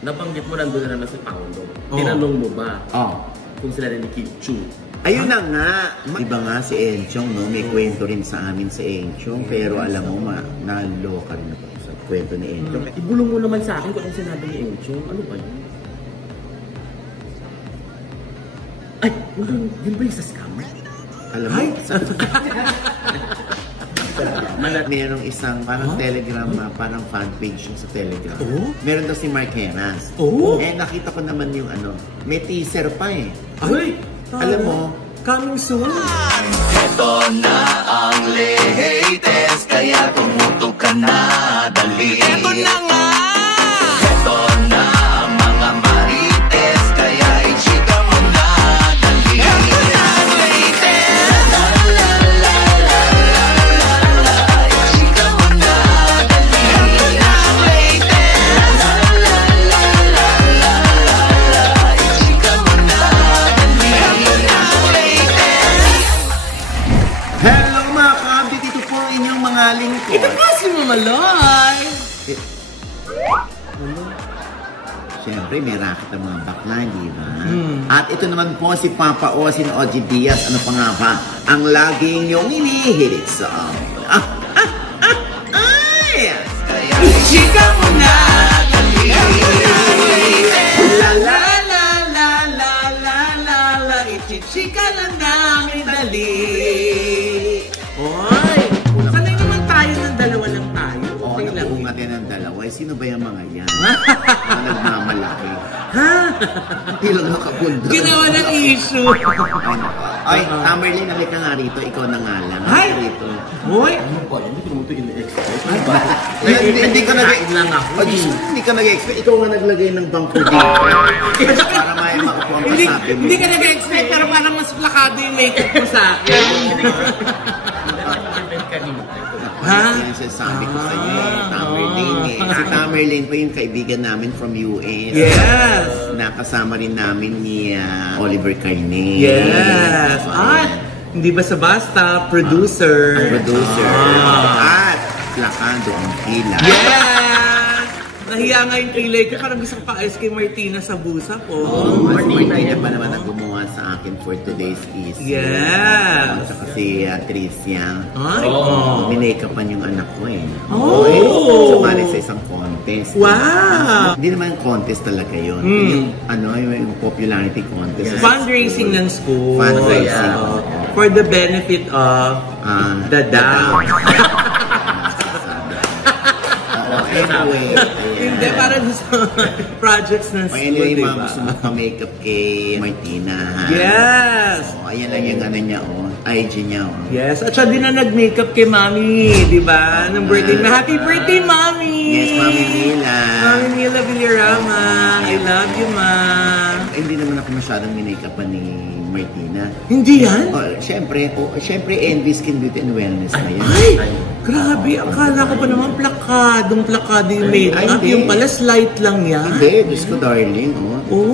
Nabanggit mo nandun na naman si Paolo. Tinanong mo ba kung sila rin ni Kim Chu? Ayun na nga. Iba nga si Enchong, no? May kwento rin sa amin si Enchong. Pero alam mo, naloka rin ako sa kwento ni Enchong. Ibulong mo naman sa akin kung ano sinabi ni Enchong. Ano ba yun? Ay, yun ba yung sa scam? Alam mo, merong isang parang Telegram, parang fan page sa Telegram. Meron daw si Mark Heras. Nakita ko naman yung may teaser pa eh. Ay! Alam mo, coming soon. Ito na ang latest, kaya tumutok ka na, dali. Ito na nga! Ito na ang mga marites, kaya i-chika mo na, dali. Ito na ang latest! La la la la la la la, i-chika mo na, dali. Ito na ang latest! La la la la la la la, i-chika mo na, dali. Ito na ang latest! hello mga kabit, ito po ang inyong mga lingkod. Ito po si Mama Loy! Siyempre, may racket ang mga bakla, di ba? At ito naman po si Papa Osin Oji Diaz. Ano pa nga ba? Ang laging yung inihilig sa amin. Chika mo na! La la la la la la la la, ichichika lang namin dali. Oy! Sanay naman tayo ng dalawa lang tayo. Okay lang. Kung natin ang dalawa, sino ba yung mga yan? Mga nagmamalaki. Ha? Hindi lang nakabundo. Ginawa ng issue. Ay, Tamerlane, nalik ka nga rito. Ikaw na nga lang. Ay! Rito. Hoy! Ano ba? Hindi ko naman ito in-expect. Hindi ka lang ako. Hindi ka nag-expect. Ikaw nga naglagay ng bangko dito. Para may makuha ang kasabi mo. Hindi ka nag-expect, pero parang mas plakado yung makeup mo sa akin. Ha? Yan sasabi ko sa'yo eh. Tamerlane eh. Si Tamerlane po yung kaibigan namin from US. Yes! Nakasama rin namin ni Oliver Carne. Yes! At, hindi basta-basta, producer. Producer. At, plakado ang kila. Yes! Nahiya nga yung kilay ko, parang gusto ko pa ice kay Martina sa busa po. Martina pa naman ang gumawa sa akin for today's is. Yes! At saka si Tricia. Ay! Minake-upan yung anak ko eh. Sumali sa isang contest. Wow! Hindi naman contest talaga yun. Yung popularity contest. Fundraising ng school. Fundraising. For the benefit of the down. Anyway. Hindi, para sa projects ng school, anyway, diba? gusto mo pa-makeup kay Martina. Yes! Ayan lang yung niya, IG niya. Yes, at siya din na nag-makeup kay Mami, di ba? Nung birthday na. Happy birthday, Mami! Yes, Mami Mila. Mami Mila Villarama. I love you, Ma. Hindi naman ako masyadong minake-upan ni Martina. Hindi yan? Siyempre, Envy Skin Beauty and Wellness na yan. Ay! Grabe, akala ko pa naman plakado yung makeup. Yung pala slight lang yan. Hindi, Diyos ko darling.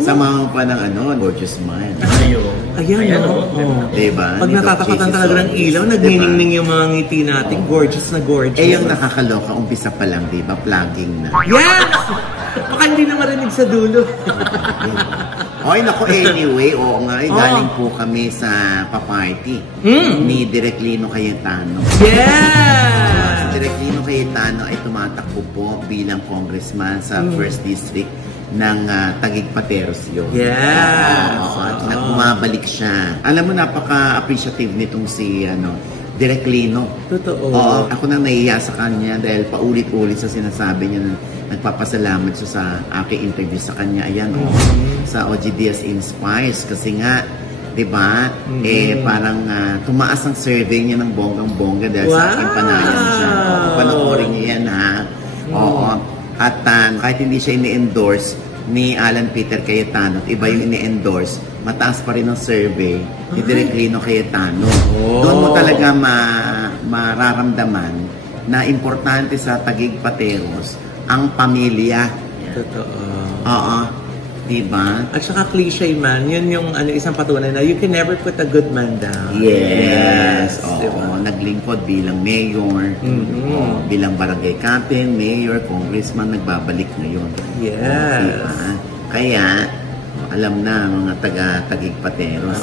Sama mo pa ng gorgeous man. Ayan, diba? Pag natatakatan talaga ng ilaw, nagniningning yung mga ngiti natin. Gorgeous na gorgeous. Yung nakakaloka, umpisa pa lang, diba? Plugging na. Yes! Baka hindi na marinig sa dulo. Oy, naku, anyway, galing po kami sa pa-party ni Direk Lino Cayetano. Yes! Si Direk Lino Cayetano ay tumatakbo po bilang congressman sa 1st District ng Taguig Patercio. Yes! Bumabalik siya. Alam mo, napaka-appreciative nitong si Direk Lino. Totoo. Ako nang nahiya sa kanya dahil paulit-ulit sa sinasabi niya na nagpapasalamat siya sa aking interview sa kanya. Ayan, sa OG Diaz Inspires. Kasi nga, diba, parang tumaas ang survey niya ng bonggang-bongga dahil sa aking panayan siya. Panoorin niya yan, ha? At kahit hindi siya ini-endorse ni Alan Peter Cayetano at iba yung ini-endorse, mataas pa rin ang survey ni Direk Lino Cayetano. Doon mo talaga mararamdaman na importante sa Taguig Pateros ang pamilya. Totoo. Diba? At saka cliche man, yun yung isang patunay na you can never put a good man down. Yes. Oo. Diba? Naglingkod bilang mayor. bilang barangay captain, mayor, congressman, nagbabalik ngayon. Yes. Diba? Kaya, alam na mga taga-Taguig Pateros.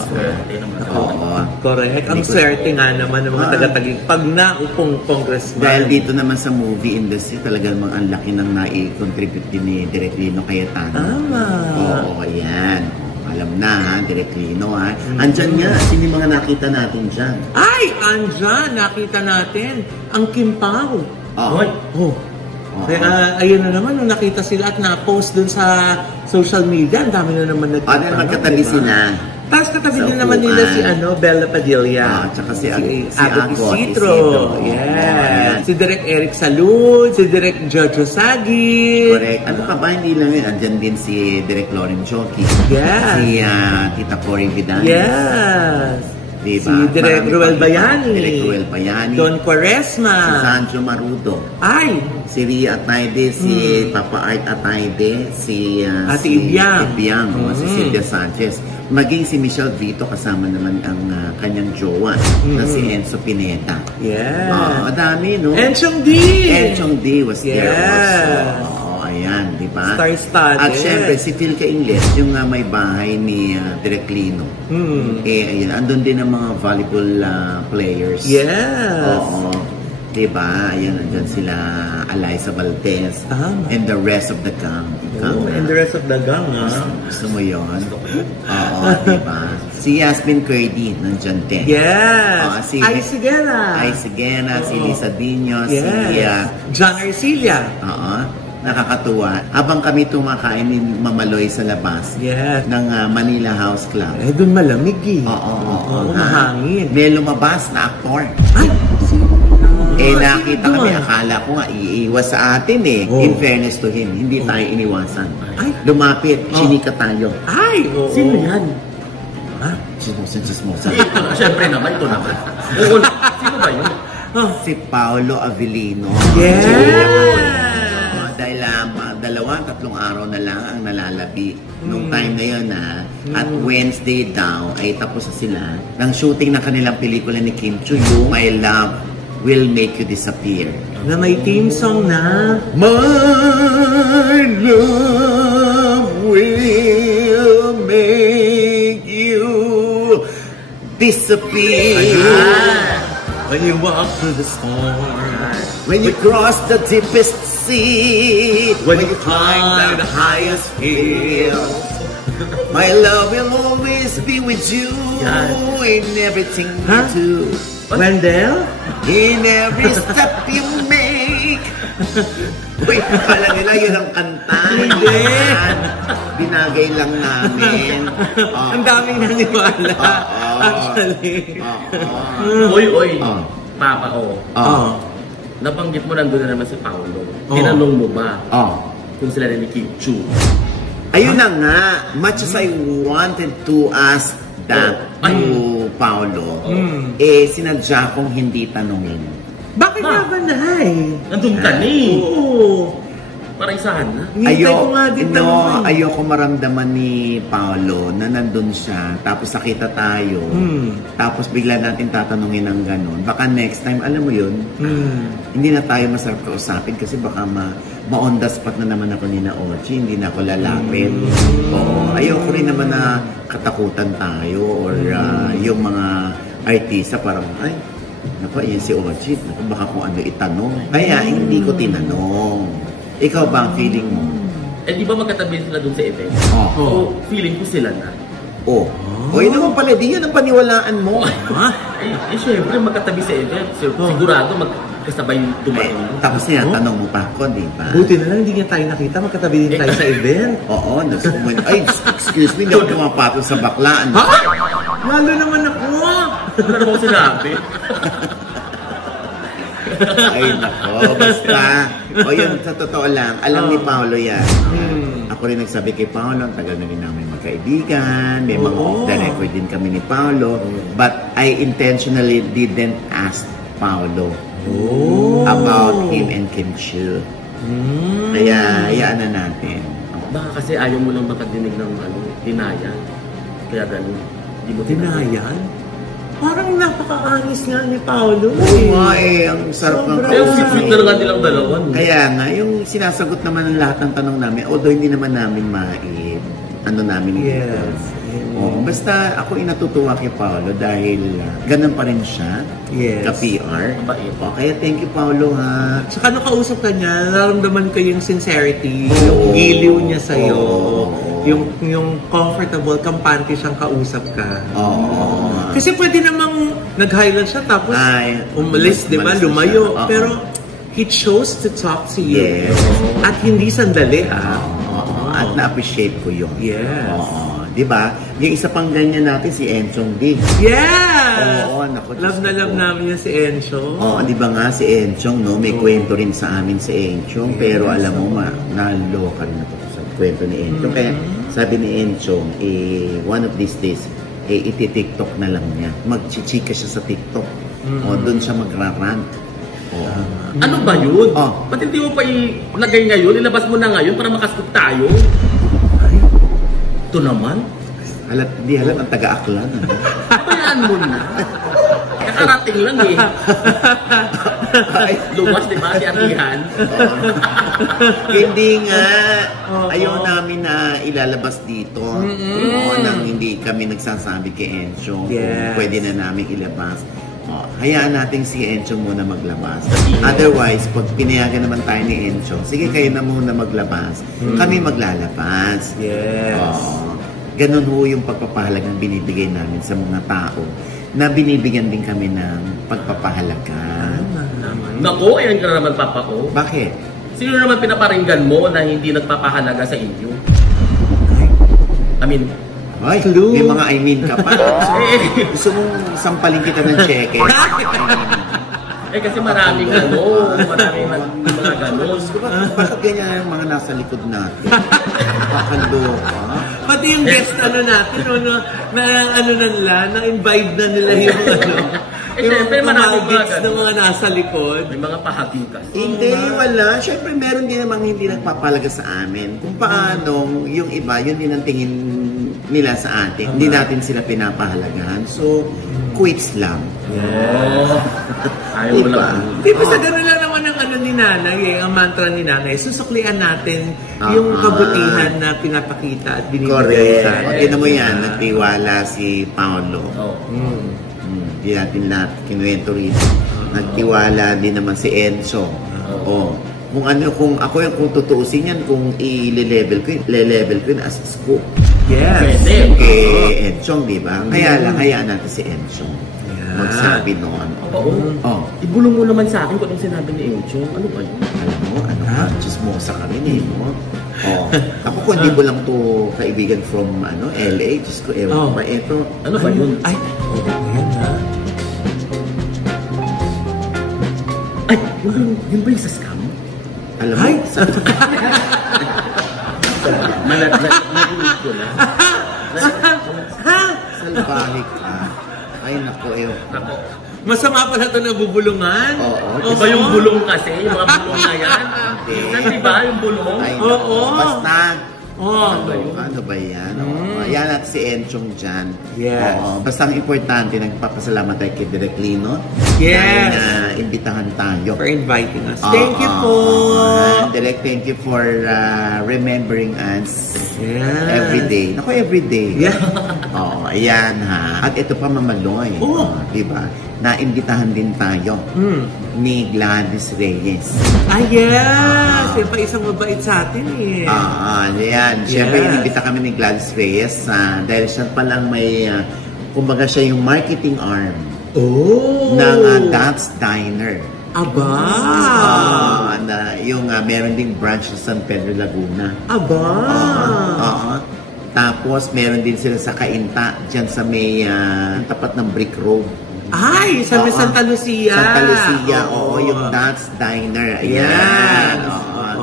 Oo. Correct. Ang swerte nga naman ng mga taga-Taguig pag naupong congressman. Dahil dito naman sa movie industry, talagang ang laki ng nai-contribute din ni Direk Lino Cayetano. Tama. Oo, ayan. Alam na ha, Direk Lino ha. Andyan nga, sino yung mga nakita natin dyan? Ay, andyan, nakita natin ang Kimpaw. Oo. Kaya ayun na naman, nung nakita sila at na-post dun sa social media, ang dami na naman Dahil magkatabi sila. Tapos katabi Sa din naman nila si upuan. Bella Padilla. Tsaka si Abby Agot Isidro. Yes. Si Direk Eric Salud, si Direk Jojo Sagi. Correct. Ano ka ba? Hindi lang yun. Andyan din si Direk Lauren Joki. Yes. Si Tita Cory Vidal. Yes. Diba? Si Direk Marami Ruel pa- Bayani. Direk Ruel Bayani. Don Quaresma. Si Sancho Marudo. Ay! Si Ria Atayde, si Papa Art Atayde, si Ate si Ibiang. Ibiang, si Silvia Sanchez. Maging si Michelle Vito kasama naman ang kanyang jowa na si Enzo Pineda. Yes. Madami, no? Enchong D! Enchong D was there Yes. also. Ayan, di ba? Star-studded. At syempre, si Phil Caingles, yung may bahay ni Direk Lino. Ayun, andun din ang mga volleyball players. Yes. Oo. Diba? Ayan, andyan sila Eliza Valdez. Tama. And the rest of the gang. And the rest of the gang, ha? Gusto mo yun? Oo, diba? Si Yasmin Curdy, nandyan din. Yes. Ay, Sigera. Ay, Sigena, si Lisa Dinos, Yes. si John Arcilia. Oo. Nakakatuwa. Habang kami tumakain ni Mamaloy sa labas Yes. ng Manila House Club. Doon malamig eh. Oo, mahangin. May lumabas na aktor. Ay, Nakita sino kami, doon? akala ko nga iiwas sa atin eh. Oh. In fairness to him, hindi tayo iniwasan. Ay. Lumapit, chinika tayo. Ay, oo. Sino yan? Ha? Chismosan. Siyempre naman, ito naman. Sino ba yun? Si Paolo Avellino. Yes. Dahil 2-3 araw na lang ang nalalabi nung time na yun at Wednesday daw ay tapos na sila ng shooting ng kanilang pelikula ni Kim Chu, You, My Love Will Make You Disappear. Na may theme song na. My love will make you disappear. When you walk through the storm. When you cross the deepest sea, When you climb the highest hill. my love will always be with you in everything Huh? you do, Wendell? in every step you make. Uy, kala nila yun ang kanta. Hindi. Binagay lang namin. Ang daming naniwala. Oo. Actually. Oy. Oh. Papa, Oh. Nabanggit mo nandun na naman si Paolo. Tinanong mo ba kung sila rin ni Kim Chu? Ayun na nga, much as I wanted to ask that to Paolo, sinadya kong hindi tanungin. Bakit nga ba, Nay? Nandun ka ni. Oo. Para isahan na. Hintay ko nga din tanungin. Ayoko maramdaman ni Paolo na nandun siya, tapos nakita tayo, tapos bigla natin tatanungin ng ganun. Baka next time, alam mo yun, hindi na tayo masarap kausapin kasi baka ma-on the spot na naman ako ni na Ochi, hindi na ako lalapit. Oo, ayoko rin naman na katakutan tayo or yung mga artista parang, ay, naku, ayan si Ochi, naku, baka kung ano itanong. Kaya hindi ko tinanong. Ikaw ba ang feeling mo? Di ba magkatabi sila dun sa event? Oo. Feeling ko sila na. Oh. O yun naman pala, di yun ang paniwalaan mo. Syempre magkatabi sa event. Sigurado magkasabay yung dumating. Tapos niya, tanong mo pa ako, di ba? Buti na lang, hindi niya tayo nakita. Magkatabi din tayo sa event. Oo, ay, excuse me, hindi ako tumapatol sa baklaan. Ha? Lalo naman ako. Ano naman sinabi? Ay, nako, basta. O yun, sa totoo lang, alam ni Paolo yan. Ako rin nagsabi kay Paolo, ang tagal na rin namin magkaibigan, may mga off the record din kami ni Paolo, but I intentionally didn't ask Paolo about him and Kim Chu. Kaya, hayaan na natin. Baka kasi ayaw mo lang makadinig ng denial. Kaya ganun. Di mo Denial? Parang napaka-anis nga ni Paolo. Oo nga ang sarap ng Sobra. Kaya yung sweet na lang nilang dalawa. Kaya nga, yung sinasagot naman ng lahat ng tanong namin, although hindi naman namin Yes. Oo, basta ako inatutuwa kay Paolo dahil ganun pa rin siya, Yes. ka-PR. Mabait. Kaya thank you, Paolo, ha. Saka nung kausap ka niya, naramdaman ko yung sincerity, yung giliw niya sa'yo, yung comfortable, kampante siyang kausap ka. Oo. Kasi pwede namang nag-highland siya tapos umalis, di ba? umalis na Lumayo. siya. Oo. Pero he chose to talk to you. Yes. At hindi sandali, At na-appreciate ko yun. Yes. Oo. Diba? Yung isa pang ganyan natin, si Enchong D. Yes! Oo, naku. Love na love namin yan si Encho. Oo, di ba nga si Enchong, no? May kwento rin sa amin si Enchong. Pero alam mo, naloka rin ako sa kwento ni Enchong. Kaya sabi ni Enchong, one of these days, iti-TikTok na lang niya. Magchichika siya sa TikTok. O, doon siya magra-rant. Ano ba yun? Oh. Ba't hindi mo pa ilagay ngayon? Ilabas mo na ngayon para makascoop tayo? Ay, Ito naman. di halat ang taga-aklan. Ano? Bayaan mo na. Nakarating lang eh. Lumas, di ba? Di Atihan. Hindi nga. Ayaw namin na ilalabas dito. Nang hindi kami nagsasabi kay Enchong. Yes. Kung pwede na namin ilabas. Hayaan natin si Enchong muna maglabas. Otherwise, pag pinayagan naman tayo ni Enchong, sige kayo na muna maglabas. Kami maglalabas. Yes. Ganun ho yung pagpapahalagang binibigay namin sa mga tao na binibigyan din kami ng pagpapahalaga. Naku, ayan ka na naman, Papa ko. Bakit? Sino naman pinaparinggan mo na hindi nagpapahalaga sa inyo? I mean, Ay, Clue. may mga I mean ka pa. Gusto mong sampalin kita ng cheque. kasi maraming maraming mga ganon. Bakit ganyan ang mga nasa likod natin? Kakaloka. Pati yung guest natin, na-imbibe na nila yung Siyempre, maraming mga gets ng mga nasa likod. May mga pahabing kasi. Hindi, wala. Siyempre, meron din namang hindi nagpapalaga sa amin. Kung paano, yung iba, yun din ang tingin nila sa atin. Hindi natin sila pinapahalagahan. So, quits lang. Yeah. Ayaw mo Diba? lang. Di ba sa gano'n lang naman ang ni nanay, ang mantra ni nanay, susuklian natin yung kabutihan na pinapakita at binibigay Correct. sa O, atin. tinan mo yan, nagtiwala si Paolo. Oh. Hindi natin lahat kinuwento rin. Nagtiwala din naman si Enzo. Kung ako yung kung tutuusin yan, kung i-level ko yun as scoop. Yes. Pwede. Kay Enchong, di ba? Kaya lang, hayaan natin si Enchong magsabi noon. Ibulong mo naman sa akin kung anong sinabi ni Enchong. Ano ba yun? Alam mo, chismosa ka rin no? Ako kung hindi ko lang to kaibigan from LA, Diyos ko, ewan ba, eto. Ano ba yun? Ay, ayan ha. Ay, yun ba yung sa scam? Alam mo, Narinig ko na. salbahe ka. Ay, naku, Ako. Masama pala ito na bubulungan. Oo. Iba yung bulong kasi, yung mga bulong na yan. Minsan, di ba, yung bulong? Ay, naku, basta. Ano ba yan? Yan at si Enchong dyan. Yes. Basta ang importante, nagpapasalamat tayo kay Direk Lino. Yes. Dahil na imbitahan tayo. For inviting us. Thank you po. Direk, thank you for remembering us every Yes. day. Naku, every day. Yeah. Ayan ha. At ito pa, Mamaloy. Diba? Naimbitahan din tayo ni Gladys Reyes. Yes! Yung pa isang mabait sa atin eh. Ayan. Siyempre, inimbita kami ni Gladys Reyes dahil siya palang may, kumbaga siya yung marketing arm ng That's Diner. Aba! Yung meron ding branch sa San Pedro, Laguna. Aba! Tapos, meron din sila sa Cainta, dyan sa may tapat ng Brick Road. Ay! Sa may Santa Lucia! Santa Lucia, yung That's Diner. Ayan.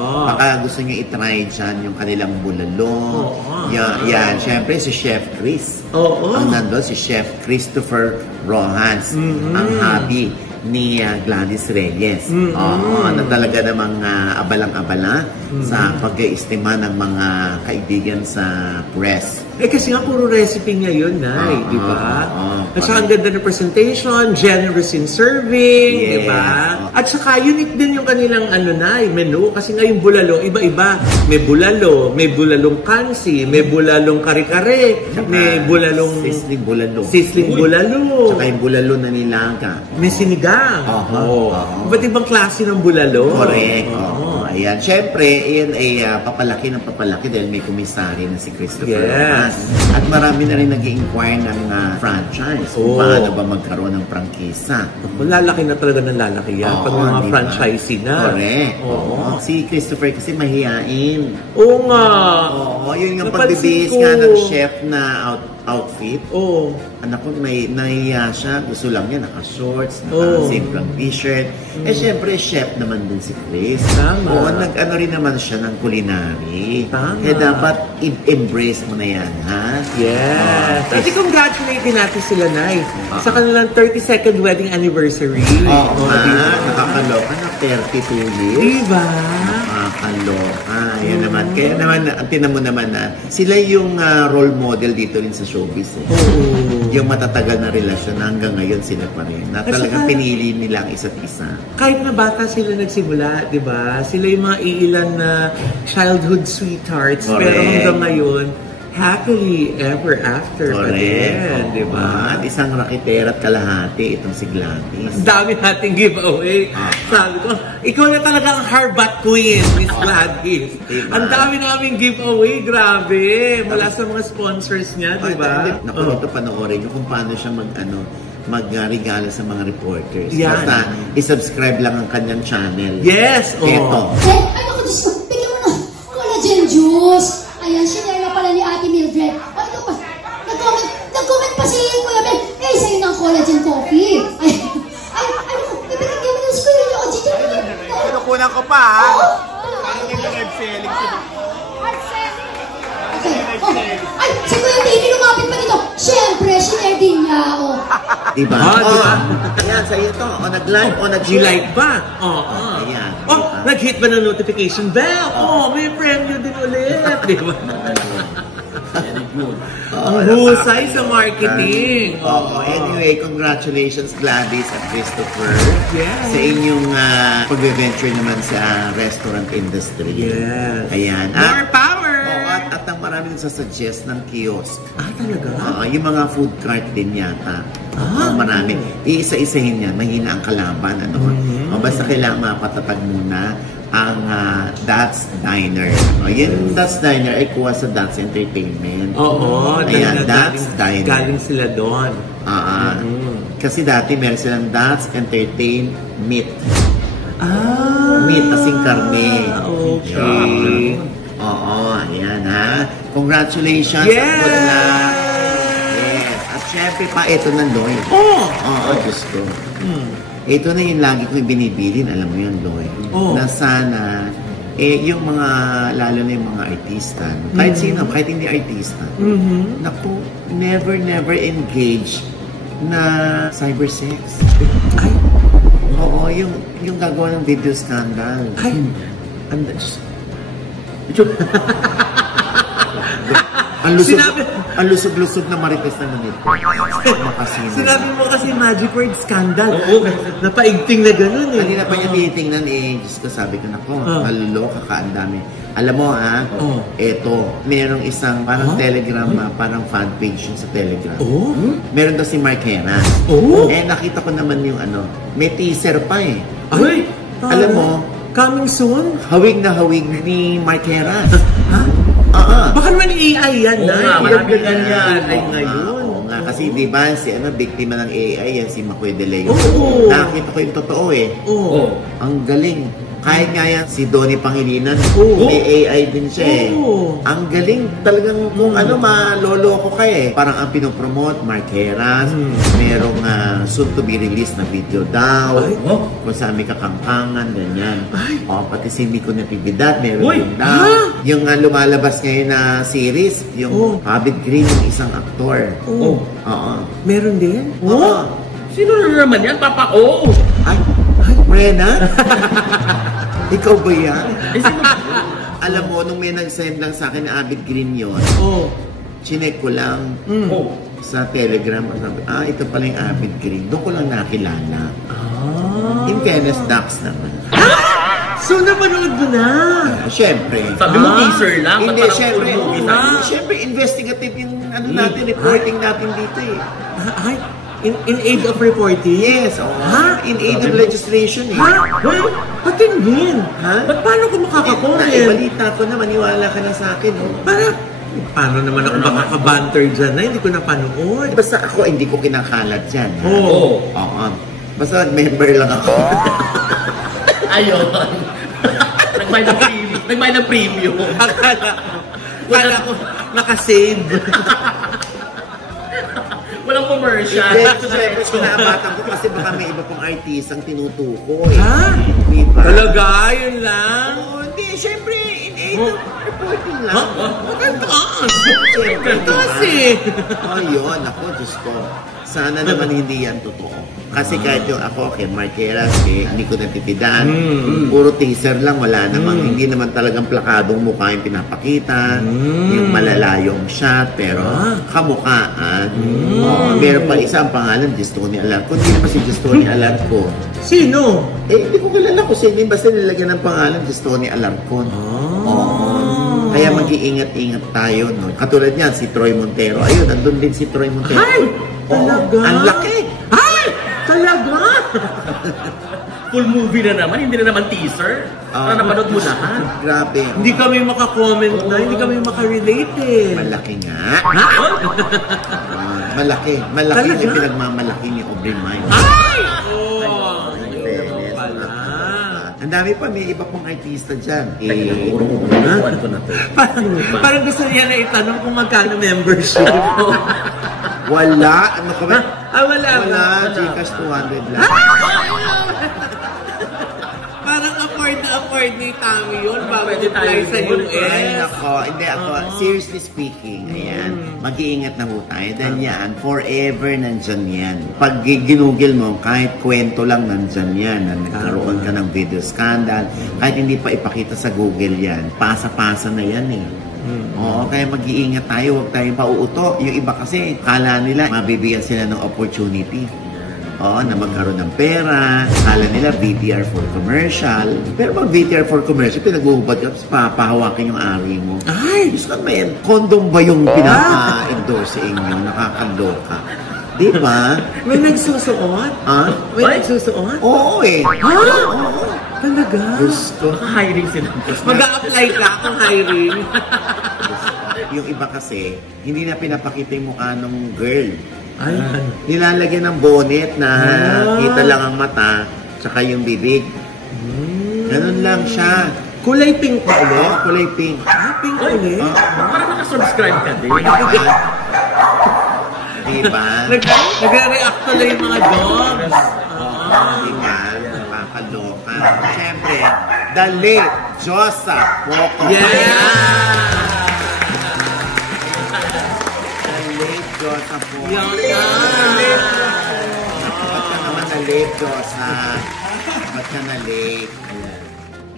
Baka gusto nyo i-try dyan yung kanilang bulalo. Yan. Siyempre, si Chef Chris. Ang nandun, si Chef Christopher Rojas. Ang hubby ni Gladys Reyes. Na talaga namang abalang-abala sa pag-iistima ng mga kaibigan sa press. Kasi nga puro recipe niya yun, Nay, di ba? At saka ang ganda ng presentation, generous in serving, di ba? At saka unique din yung kanilang Nay, menu. Kasi nga yung bulalo, iba-iba. May bulalong kansi, may bulalong kare-kare, may bulalong... Sisling bulalo. Tsaka yung bulalo na nilaga. May sinigang. Iba't ibang klase ng bulalo. Correct. Ayan. Siyempre, iyan ay papalaki ng papalaki dahil may kumisari na si Christopher. Yes. At marami na rin nag-i-inquire ng franchise. Kung paano ba magkaroon ng prangkisa. Lalaki na talaga ng lalaki yan. Pag mga franchisee na. Correct. Si Christopher kasi mahihain. Oo nga. Yun yung pagbibihis nga ng chef na outfit. Anak ko, nahiya siya. Gusto lang niya, naka-shorts, naka-simpleng t-shirt. Siyempre, chef naman din si Chris. Tama. Nag-ano rin naman siya ng culinary. Tama. Dapat i-embrace mo na yan, ha? Yes. At congratulate din natin sila, Nay. Sa kanilang 32nd wedding anniversary. Nakakaloka na 32 years. Diba? Nakakaloka. Yan naman. Kaya naman, tinan mo naman na sila yung role model dito rin sa showbiz. Yung matatagal na relasyon hanggang ngayon sila pa rin. Na talagang pinili nila ang isa't isa. Kahit na bata sila nagsimula, di ba? Sila yung mga iilan na childhood sweethearts. Pero hanggang ngayon, happily ever after pa din, di ba? At isang raketera at kalahati itong si Gladys. Ang dami nating giveaway. Sabi ko, ikaw na talaga ang Harbat Queen, Miss Gladys. Ang dami naming giveaway, grabe. Mula sa mga sponsors niya, di ba? Naku, ito panoorin nyo kung paano siya magregalo sa mga reporters. Yan. Basta i-subscribe lang ang kanyang channel. Yes! Ito. Ay, naku, Diyos ko, bigyan mo na collagen juice. Ayan, sinare na pala ni Ate Mildred. Ito pa, nag-comment pa si Kuya Ben. Sa'yo na ang collagen coffee. Ay, ibigay mo na si Kuya Oji. Pinukunan ko pa, ha? Parang nag-live-selling sila. Ay, si Kuya Timmy lumapit pa dito. Siyempre, sinare din niya ako. Diba? Diba? Ayan, sa'yo to. O nag-share. Like ba? Ayan. Nag-hit ba ng notification bell? May premyo din ulit. Di ba? Very good. Ang husay sa marketing. Anyway, congratulations Gladys at Christopher. Yes. Sa inyong pag-venture naman sa restaurant industry. Yes. Ayan. More power! At ang maraming sasuggest ng kiosk. Talaga? Yung mga food cart din yata. Marami. Iisa-isahin yan. Mahina ang kalaban. Basta kailangan mapatatag muna ang That's Diner. Yung That's Diner ay kuha sa That's Entertainment. Ayan, That's Diner. Galing sila doon. Kasi dati meron silang That's Entertain Meat. Meat, asing karne. Okay. Ayan ha. Congratulations. Yes! Good luck. Yes. At syempre pa, ito na Loy. Diyos ko. Ito na yung lagi ko binibilin, alam mo yun, Loy. Na sana, yung mga, lalo na yung mga artista, kahit sino, kahit hindi artista, naku, never engage na cybersex. Ay! Yung gagawa ng video scandal. Ay! Ang lusog-lusog na marites na nito. Sinabi mo kasi magic word scandal. Napaigting na gano'n eh. Kanina pa niya tinitingnan Diyos ko, sabi ko, nako, maluloka ka, ang dami. Alam mo eto, merong isang parang Telegram, parang fan page yun sa Telegram. Meron daw si Mark Heras. Nakita ko naman yung may teaser pa eh. Ay! Alam mo, coming soon? Hawig na hawig ni Mark Heras. Baka naman AI yan, marami yan. Ay ngayon. Kasi di ba si biktima ng AI yan si Macoy De Leon. Nakita ko yung totoo eh. Ang galing. Kahit nga yan, si Donnie Pangilinan, may AI din siya eh. Ang galing talagang kung maloloko ka eh. Parang ang pinopromote, Mark Heras, merong soon to be released na video daw. Kung saan may kakangkangan, ganyan. Pati si Miko Natividad, meron din daw. Yung lumalabas ngayon na series, yung Habit Green, yung isang aktor. Meron din? Sino na naman yan? Papa O! Ay, Brenna? Ikaw ba yan? Alam mo, nung may nag-send lang sa akin na Abid Green yun, chinek ko lang sa Telegram. Sabi, ito pala yung Avid Green. Doon ko lang nakilala. In fairness, Dax naman. So, napanood mo na? Siyempre. Sabi mo teaser lang. Hindi, siyempre, investigative yung natin, reporting natin dito eh. Ay, in aid of reporting? Yes, in aid of legislation eh. Patingin. Ba't paano ko makakakomment? Balita ko na, maniwala ka na sa akin. Paano naman ako makakabanter dyan na hindi ko napanood? Basta ako, hindi ko kinakalat dyan. Oo. Basta member lang ako. Ayun. Nagbayad ng premium. Akala ko, nakasave. Walang commercial. Siyempre, sinabatan ko kasi baka may iba pong artist ang tinutukoy. Diba? Talaga? Yun lang? Hindi, siyempre, in aid of reporting lang. Siyempre, kasi. Yun. Ako, Diyos ko. Sana naman hindi yan totoo. Kasi kahit yung ako, kay Marqueras, hindi ko natitidan. Puro teaser lang, wala namang, hindi naman talagang plakadong mukha yung pinapakita. Yung malalayong shot, pero kamukhaan. Meron pa isa ang pangalan, Gistoni Alarcon. Hindi naman si Gistoni Alarcon. Sino? Hindi ko kilala ko sino. Basta nilagyan ng pangalan, Gistoni Alarcon. Kaya mag-iingat-ingat tayo. No? Katulad niyan, si Troy Montero. Ayun, nandun din si Troy Montero. Ay! Talaga? Ang laki! Ay! Talaga? Full movie na naman, hindi na naman teaser. Napanood mo lahat. Grabe. Hindi kami makakomment na, hindi kami makarelate eh. Malaki nga. Malaki. Malaki yung pinagmamalaki ni Aubrey Miles. Ay! Ang dami pa, may iba pong artista dyan. Parang gusto niya na itanong kung magkano membership. Wala. Ano ka ba? Wala. Gcash 200 lang. Parang afford ni Tommy yun. Pwede tayo sa US. Ay, nako. Hindi ako. Seriously speaking, ayan. Mag-iingat na ho tayo. Dahil yan, forever nandyan yan. Pag ginugil mo, kahit kwento lang nandyan yan. Nagkaroon ka ng video scandal. Kahit hindi pa ipakita sa Google yan. Pasa-pasa na yan eh. Oo, kaya mag-iingat tayo. Huwag tayong pauuto. Yung iba kasi, kala nila, mabibigyan sila ng opportunity. Na magkaroon ng pera. Kala nila VTR for commercial. Pero pag VTR for commercial, pinag-uubad ka, tapos papahawakin yung ari mo. Ay! Diyos ka, man, condom ba yung pinaka-endorse sa inyo? Nakakaloka. Di ba? May nagsusuot? May nagsusuot? Oo eh. Oo. Talaga? Diyos ko. Hiring sila. Mag-a-apply ka kung hiring. Yung iba kasi, hindi na pinapakita yung mukha ng girl. Ay, nilalagyan ng bonnet na kita lang ang mata tsaka yung bibig. Ganun lang siya. Kulay pink pa ulit? Kulay pink. Pink ulit? Parang nakasubscribe ka din. Diba? Nagre-react tuloy yung mga dogs. Diba? Nakakaloka. Siyempre, the late Josa Poco. Josa po. Ba't ka naman na-late, Josa? Ba't ka na-late?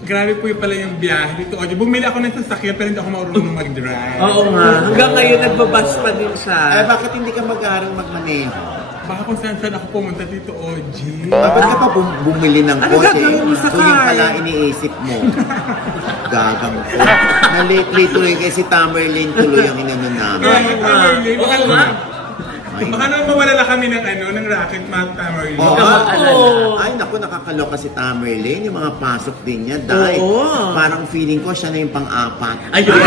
Grabe po yung pala yung biyahe dito. Bumili ako ng sasakyan pero hindi ako marunong mag-drive. Oo nga. Hanggang ngayon nagbabas pa din siya. Bakit hindi ka mag-aaral magmaneho? Baka kung saan ako pumunta dito, OG. Ba't ka pa bumili ng kotse? So yung pala iniisip mo. Gagang ko. Na-late tuloy kasi Tamerlane tuloy ang inano namin. Oo nga. Baka naman mawala na kami ng racket, Matt Tamerlane. Ay, naku, nakakaloka si Tamerlane. Yung mga pasok din niya. Dahil parang feeling ko siya na yung pang-apat. Ayun.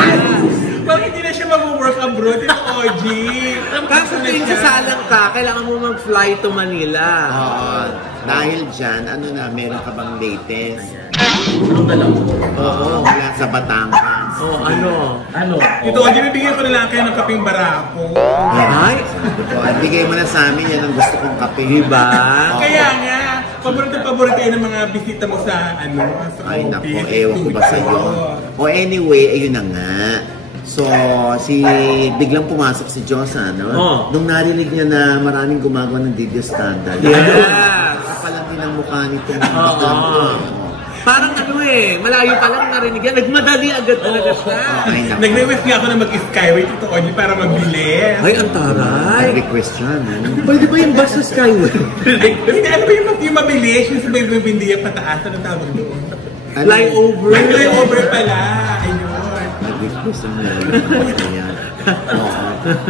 Bakit hindi na siya mag-work abroad? Yung OG. Kaso tuwing sasalang ka, kailangan mo mag-fly to Manila. Dahil dyan, meron ka bang latest? Oo, wala sa Batangas. Ano? Ito, bibigyan ko na lang kayo ng kaping barako. Ay! Bigay mo na sa amin yan ang gusto kong kape. Diba? Kaya nga, paborito yan ng mga bisita mo sa Ay, office. nako, ewan ko ba sa'yo. Anyway, ayun na nga. So, biglang pumasok si Josa, no? Nung narinig niya na maraming gumagawa ng video scandal. Yes! Kapalang din ang mukha nitong baklang to. Parang malayo pa lang narinig yan. Nagmadali agad talaga siya. Nag-request nga ako na mag-skyway dito Oji para magbilis. Ay, ang taray. Request yan. Pwede ba yung bus sa Skyway? Hindi, ano ba yung mabilis? Yung sabay yung bindiya pataas, ano tawag doon? Flyover. Flyover pala. Ayun. Nag-request yan. Ayan.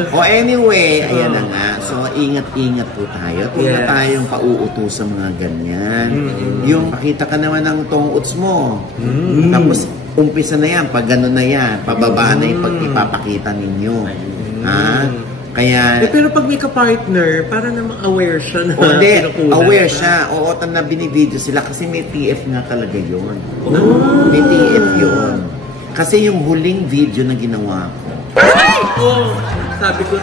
O anyway, ayan na nga. So, ingat-ingat po tayo. Huwag na tayong pauuto sa mga ganyan. Yung pakita ka naman ng tong-uts mo. Tapos, umpisa na yan. Pag gano'n na yan, pababa na yung pag-ipapakita ninyo. Kaya... pero pag may ka-partner, para namang aware siya na aware siya. Oo, na binibideo sila kasi may TF nga talaga yun. May TF yun. Kasi yung huling video na ginawa ko, sabi ko,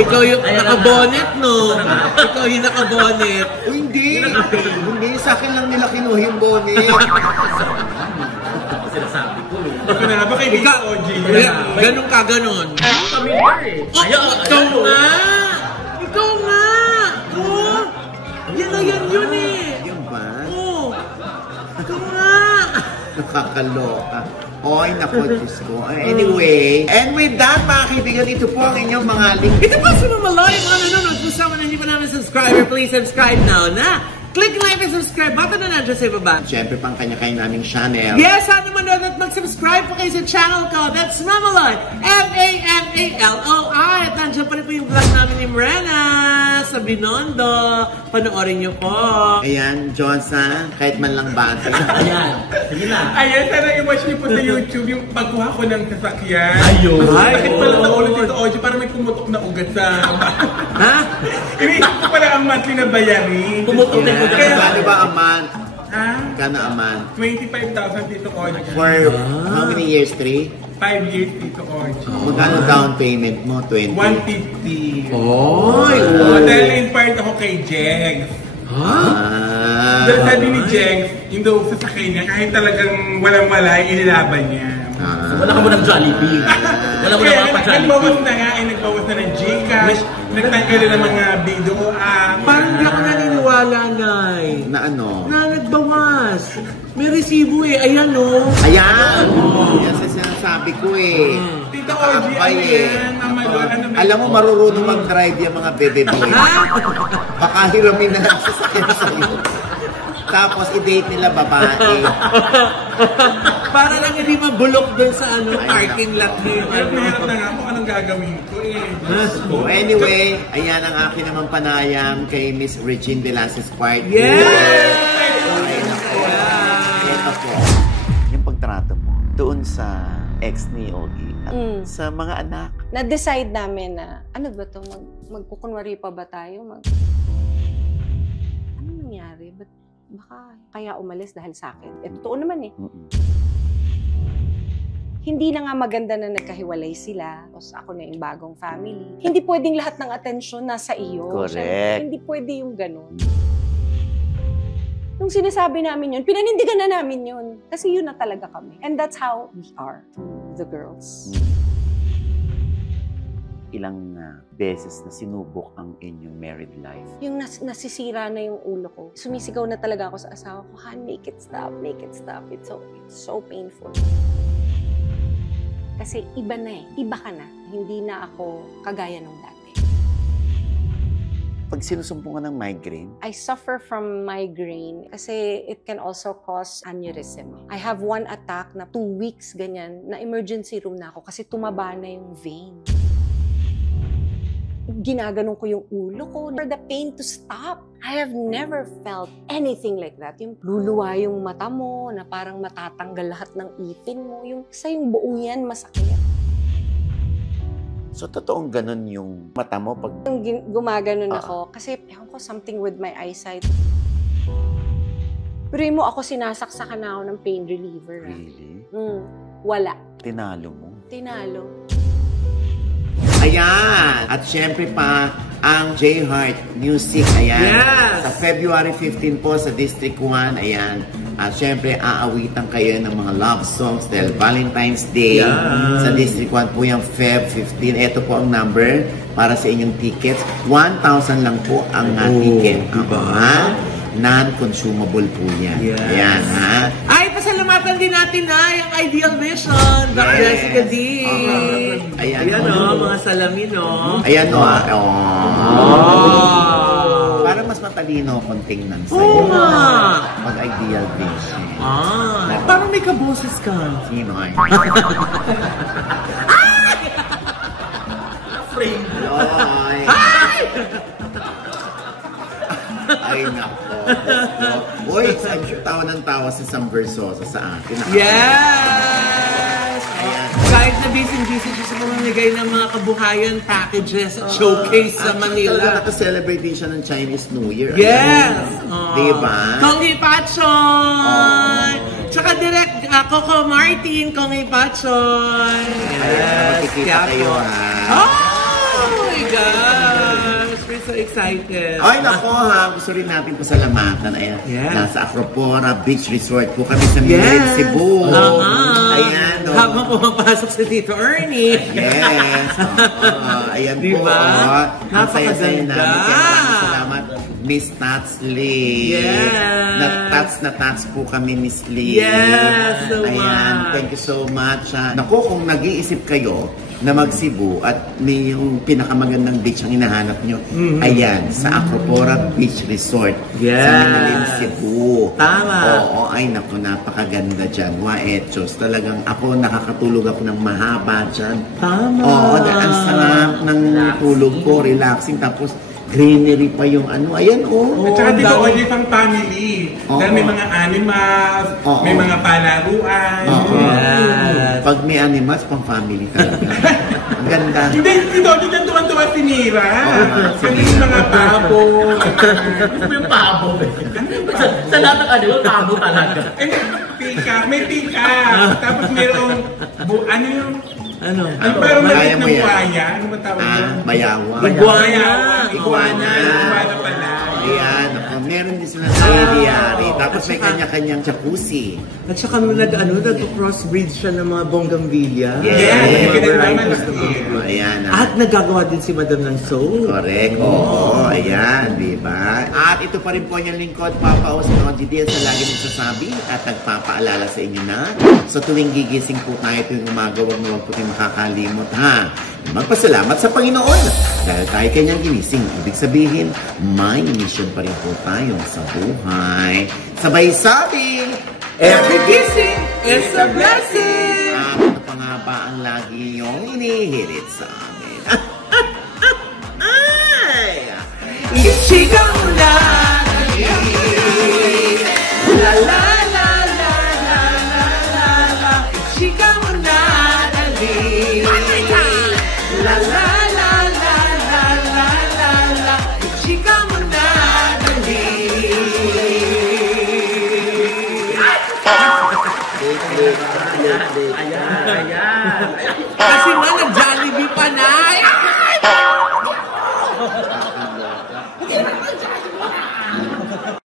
ikaw yung naka-bonnet, no? Ikaw yung naka-bonnet. Hindi, sa akin lang nila kinuha yung bonnet. Sinasabi ko eh. Baka na, baka hindi ka OG. Ganun ka, ganun. Familiar eh. Ikaw nga! Ikaw nga! Yan na yan yun eh. Yun ba? Ikaw nga! Nakakaloka. Oy, naku, Diyos ko. Anyway, and with that, mga kaibigan, ito po ang inyong mga link. Ito po si Mama Loy, mga nanonood. Kung sama na hindi pa namin subscriber, please subscribe now na. Click like and subscribe button na nandiyan sa ibaba. Siyempre, pang kanya-kanya naming channel. Yes, sana manood at mag-subscribe po kayo sa channel ko. That's Mama Loy. M-A-M-A-L-O-I. At nandiyan pa rin po yung vlog namin ni Mrena sa Binondo. Panoorin niyo po. Ayan, Johnson, kahit man lang bata. Ayan. Sige na. Ayan, sana i-watch niyo po sa YouTube yung pagkuha ko ng sasakyan. Ayun. Bakit pala sa ulo dito, Oji, parang may pumutok na ugat sa... Ha? Iniisip ko pala ang monthly na bayarin. Pumutok na ugat. Kano ba a month? Ha? Kano a month? 25,000 dito, Oji. For how many years? 3? 5 years dito, Oji. Magkano down payment mo? 20? 150. Oy! Dahil na-inspired ako kay Jegs. Dahil sabi ni Jegs, yung daw sasakay niya, kahit talagang walang-wala, inilaban niya. Wala ka mo ng Jollibee. Wala mo Kaya ng mga Jollibee. nagbawas na nga, nagbawas na ng Gcash, nagtanggal na ng mga video. Parang hindi ako naniniwala, Nay. Na ano? Na nagbawas. May resibo eh. Ayan, no? Ayan! Yan sa sinasabi ko eh. Tito Oji, ano yan? Mama Lord, ano ba? Alam mo, marunong mag-drive yung mga bebe-boy. Baka hiramin na lang sasakyan sa'yo. Tapos, i-date nila babae. Para lang hindi mabulok dun sa parking lot niyo. Mahirap na nga kung anong gagawin ko eh. So, anyway, ayan ang akin naman panayam kay Miss Regine Velasquez Part. Yes! Ito po. Yung pagtrato mo doon sa ex ni Ogie at sa mga anak. Na-decide namin na, ano ba ito? Magkukunwari pa ba tayo? Ano nangyari? Baka kaya umalis dahil sa akin. Totoo naman eh. Hindi na nga maganda na nagkahiwalay sila. Tapos ako na yung bagong family. Hindi pwedeng lahat ng atensyon nasa iyo. Correct. Siyempre, hindi pwede yung ganun. Nung sinasabi namin yun, pinanindigan na namin yun. Kasi yun na talaga kami. And that's how we are, the girls. Ilang beses na sinubok ang inyong married life? Yung nasisira na yung ulo ko. Sumisigaw na talaga ako sa asawa ko, Han, make it stop, make it stop. It's so painful. Kasi iba na eh. Iba ka na. Hindi na ako kagaya nung dati. Pag sinusumpungan ng migraine, I suffer from migraine kasi it can also cause aneurysm. I have one attack na 2 weeks ganyan, na emergency room na ako kasi tumaba na yung vein. Ginaganon ko yung ulo ko for the pain to stop. I have never felt anything like that. Yung luluwa yung mata mo, na parang matatanggal lahat ng ipin mo. Yung sa yung buong yan masakit. so totoong ganun yung mata mo pag... Gumaganon ako kasi ewan ko, something with my eyesight. Pero mo ako sinasaksakan na ako ng pain reliever. Really? Wala. Tinalo mo? Tinalo. Ayan! At syempre pa, ang J-Heart Music, ayan. Yes! Sa February 15 po sa District 1, ayan. At syempre, aawitan kayo ng mga love songs dahil Valentine's Day. Yeah. Sa District 1 po yung Feb 15. Ito po ang number para sa inyong tickets. 1,000 lang po ang ticket. Diba? Non-consumable po yan. Yes. Ayan, ha? Ay, pasalamatan din natin na yung Ideal Vision. Dr. Jessica D. Ayan mga salamin, no? Ayan o. Parang mas matalino kung tingnan sa'yo. Oo nga. Pag-Ideal Vision. Parang may kaboses ka. Sino ay? Frame. Ay, nako. Uy, I'm sure tawa ng tawa si Sam Versosa sa akin. Yes! Kahit na busy-busy siya sa pamamigay ng mga kabuhayan packages at showcase sa Manila. At naka-celebrate din siya ng Chinese New Year. Yes! Diba? Kongi Pachoy! Tsaka direct Coco Martin, Kongi Pachoy! Yes! Makikita kayo, ha? Oh my gosh! We're so excited. Ay, nako ha. Gusto rin natin pasalamatan. Ayan, nasa Acropora Beach Resort po kami sa Milen, Cebu. Ayan. Habang pumapasok si Tito Ernie. Yes. Ayan po. Napakaganda. Maraming salamat, Miss Tats Lee. Yes. Na-tats po kami, Miss Lee. Yes, so ayan, thank you so much. Naku, kung nag-iisip kayo na mag-Cebu at may yung pinakamagandang beach ang hinahanap nyo, ayan, sa Acropora Beach Resort. Yes. Sa Manila, Cebu. Tama. Oo, ay naku, napakaganda dyan. Waechos, talagang ako, nakakatulog ako ng mahaba dyan. Tama. Oo, ang sarap ng tulog ko, relaxing, tapos greenery pa yung ano, ayan At saka dito, only pang family. Dahil may mga animals, may mga palaruan. Pag may animals, pang family talaga. Ang ganda. Hindi, dito tuwan-tuwa si Mira. Kasi yung mga pabo. Ano yung pabo? Sa lahat ng animal, pabo talaga. May pika. Tapos mayroong, ano yung, ano? parang maliit na buhaya. Ano ba tawag yun? Bayawa. Iguana pala. Ayan, meron din sila sa aviary. Tapos may kanya-kanyang jacuzzi. At saka nag-crossbreed siya ng mga bonggambilya. Ayan. At nagagawa din si Madam ng soul. Correct. Oo, ayan, di ba? At ito pa rin po yung lingkod, Papa Os ng OGDS na lagi nagsasabi at nagpapaalala sa inyo na sa tuwing gigising po tayo tuwing umaga, huwag na huwag po tayong makakalimot, ha? Magpasalamat sa Panginoon dahil tayo kanyang ginising. Ibig sabihin, may mission pa rin po tayo sa buhay. Sabay sabi, Every kissing is a blessing! At ano pa nga ba ang lagi niyong inihirit sa amin? Ay! Ichika mo na! La la la la la la la la Ichika mo na, dali! La la la la la la la la Ichika mo na, dali! Ayan! Kasi nga nag